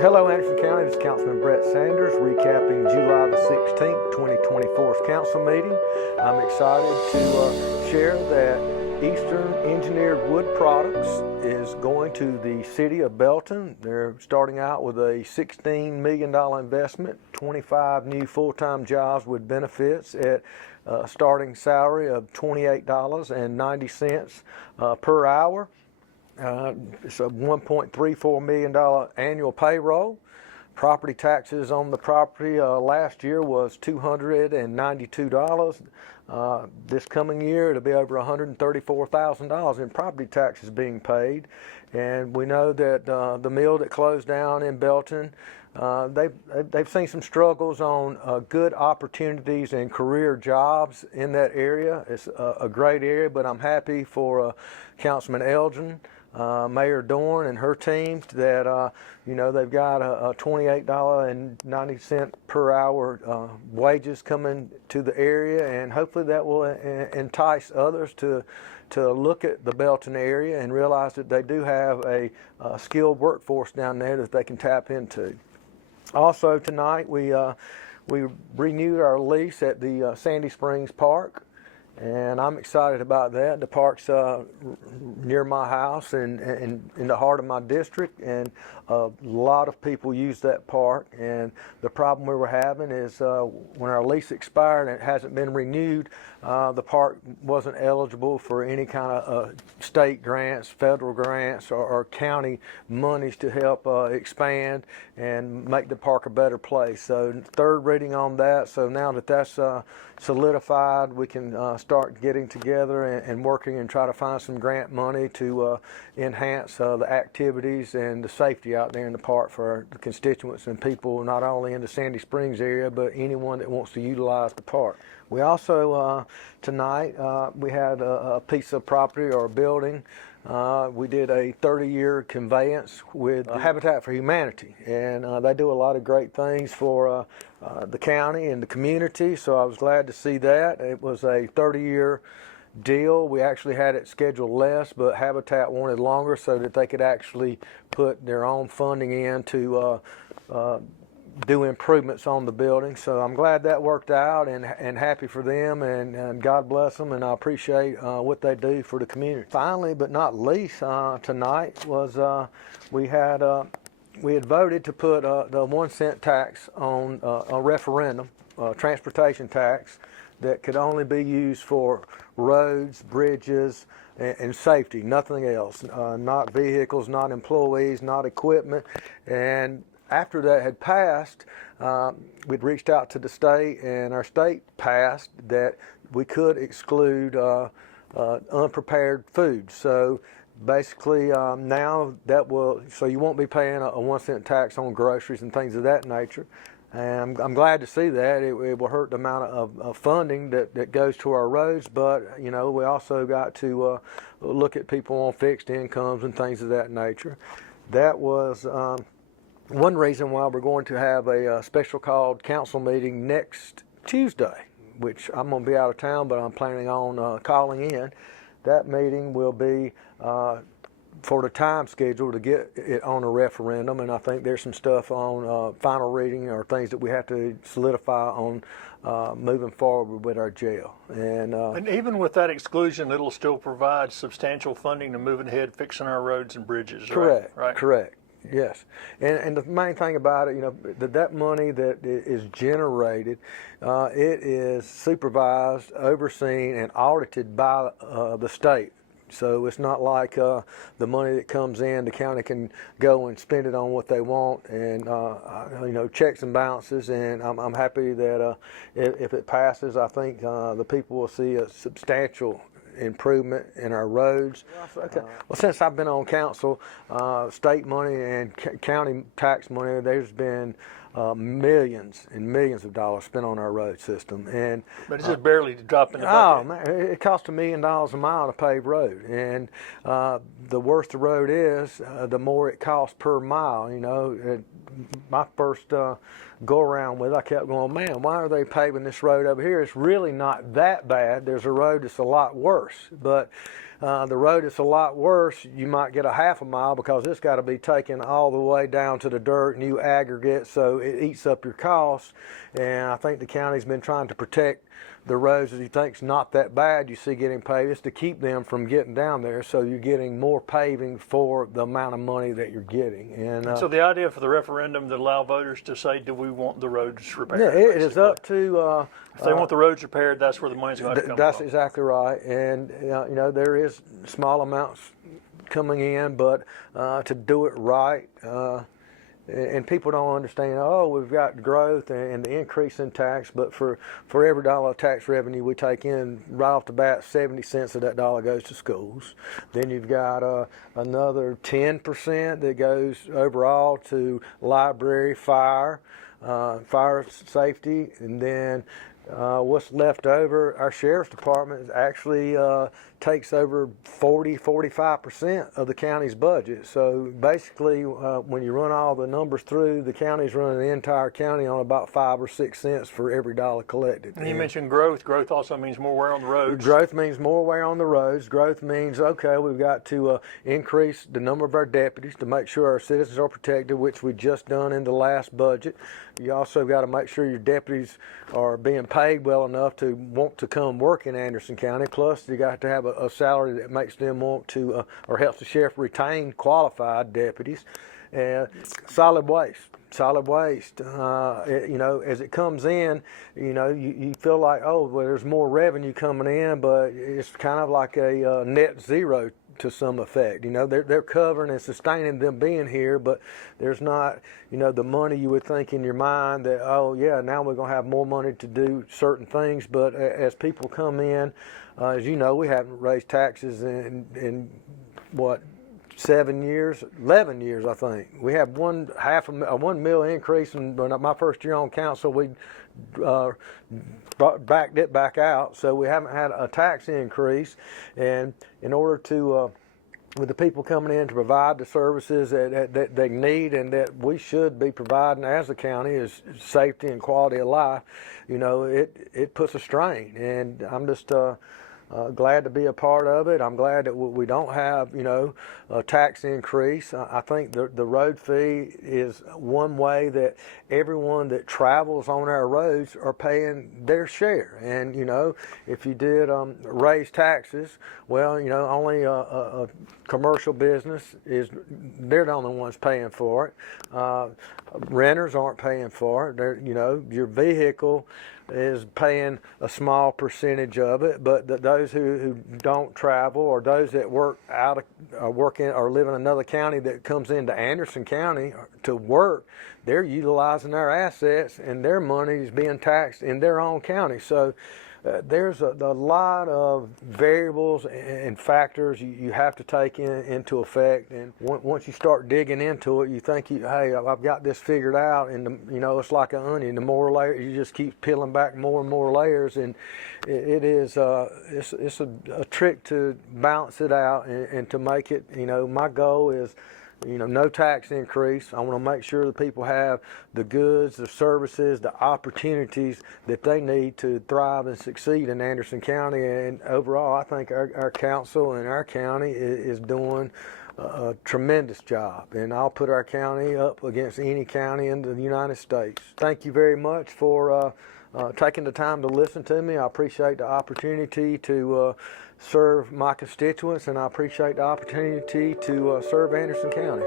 Hello, Anderson County. This is Councilman Brett Sanders recapping July the 16th, 2024's council meeting. I'm excited to share that Eastern Engineered Wood Products is going to the city of Belton. They're starting out with a $16 million investment, 25 new full-time jobs with benefits at a starting salary of $28.90 per hour. It's a $1.34 million annual payroll. Property taxes on the property last year was $292. This coming year it'll be over $134,000 in property taxes being paid. And we know that the mill that closed down in Belton, they've seen some struggles on good opportunities and career jobs in that area. It's a great area, but I'm happy for Councilman Elgin, Mayor Dorn and her team that they've got a $28.90 per hour wages coming to the area, and hopefully that will entice others to look at the Belton area and realize that they do have a skilled workforce down there that they can tap into. Also tonight we renewed our lease at the Sandy Springs Park. And I'm excited about that. The park's near my house and in the heart of my district, and a lot of people use that park. And the problem we were having is when our lease expired and it hasn't been renewed, the park wasn't eligible for any kind of state grants, federal grants, or county monies to help expand and make the park a better place. So third reading on that. So now that that's solidified, we can start getting together and working and try to find some grant money to enhance the activities and the safety out there in the park for the constituents and people not only in the Sandy Springs area but anyone that wants to utilize the park. We also tonight we had a piece of property or a building. We did a 30-year conveyance with Habitat for Humanity, and they do a lot of great things for the county and the community, so I was glad to see that. It was a 30-year deal. We actually had it scheduled less, but Habitat wanted longer so that they could actually put their own funding in to do improvements on the building. So I'm glad that worked out and happy for them, and God bless them, and I appreciate what they do for the community. Finally, but not least, tonight was we had voted to put the 1 cent tax on a referendum, transportation tax that could only be used for roads, bridges, and safety, nothing else, not vehicles, not employees, not equipment. And after that had passed, we'd reached out to the state, and our state passed that we could exclude unprepared food. So basically now that so you won't be paying a 1 cent tax on groceries and things of that nature. And I'm glad to see that. It will hurt the amount of funding that goes to our roads, but we also got to look at people on fixed incomes and things of that nature. That was one reason why we're going to have a special called council meeting next Tuesday, which I'm going to be out of town, but I'm planning on calling in. That meeting will be for the time schedule to get it on a referendum, and I think there's some stuff on final reading or things that we have to solidify on moving forward with our jail. And even with that exclusion, it'll still provide substantial funding to moving ahead, fixing our roads and bridges. Correct. Right? Correct. Yes, and the main thing about it, that money that is generated, it is supervised, overseen, and audited by the state. So it's not like the money that comes in, the county can go and spend it on what they want, and checks and balances. And I'm happy that if it passes, I think the people will see a substantial improvement in our roads. Okay. Well, since I've been on council, state money and county tax money, there's been millions and millions of dollars spent on our road system, but it's just barely dropping the bucket. Oh man, it costs $1 million a mile to pave road, and the worse the road is, the more it costs per mile. My first go around with. I kept going, man, why are they paving this road over here? It's really not that bad. There's a road that's a lot worse, but the road that's a lot worse, you might get a half a mile because it's got to be taken all the way down to the dirt and you aggregate, so it eats up your costs. And I think the county's been trying to protect the roads that he thinks not that bad you see getting paved, is to keep them from getting down there, so you're getting more paving for the amount of money that you're getting. And so the idea for the referendum to allow voters to say, do we want the roads repaired? yeah, it is up to if they want the roads repaired, that's where the money's going to come that's from. exactly right. And you know, there is small amounts coming in, but to do it right, and people don't understand, oh, we've got growth and the increase in tax, but for every dollar of tax revenue we take in, right off the bat, 70 cents of that dollar goes to schools. Then you've got another 10% that goes overall to library, fire safety, and then what's left over, our sheriff's department actually takes over 45% of the county's budget. So basically, when you run all the numbers through, the county's running the entire county on about 5 or 6 cents for every dollar collected. And you mentioned growth. Growth also means more wear on the roads. Growth means more wear on the roads. Growth means, okay, we've got to increase the number of our deputies to make sure our citizens are protected, which we just done in the last budget. You also got to make sure your deputies are being paid well enough to want to come work in Anderson County. Plus, you got to have a salary that makes them want to, or helps the sheriff retain qualified deputies. And solid waste. You know, as it comes in, you know, you feel like, oh, well, there's more revenue coming in, but it's kind of like a net zero to some effect. You know, they're covering and sustaining them being here, but there's not, you know, the money you would think in your mind that, oh yeah, now we're going to have more money to do certain things. But as people come in, as you know, we haven't raised taxes in what, 7 years, 11 years, I think. We have a 1 mil increase, and my first year on council, we backed it back out, so we haven't had a tax increase. And in order to, with the people coming in to provide the services that they need and that we should be providing as a county, is safety and quality of life, you know, it puts a strain. And I'm just glad to be a part of it. I'm glad that we don't have, you know, a tax increase. I think the road fee is one way that everyone that travels on our roads are paying their share. And, you know, if you did raise taxes, well, you know, only a commercial business they're the only ones paying for it. Renters aren't paying for it. You know, your vehicle is paying a small percentage of it, but those who don't travel, or those that work in or live in another county that comes into Anderson County to work, they're utilizing their assets and their money is being taxed in their own county. So there's a lot of variables and factors you have to take into effect, and once you start digging into it, you think, hey, I've got this figured out, and you know, it's like an onion. The more layers, you just keep peeling back more and more layers, and it's a trick to balance it out and to make it, you know, my goal is, you know, no tax increase. I want to make sure that people have the goods, the services, the opportunities that they need to thrive and succeed in Anderson County. And overall, I think our council and our county is doing a tremendous job. And I'll put our county up against any county in the United States. Thank you very much for taking the time to listen to me. I appreciate the opportunity to serve my constituents, and I appreciate the opportunity to serve Anderson County.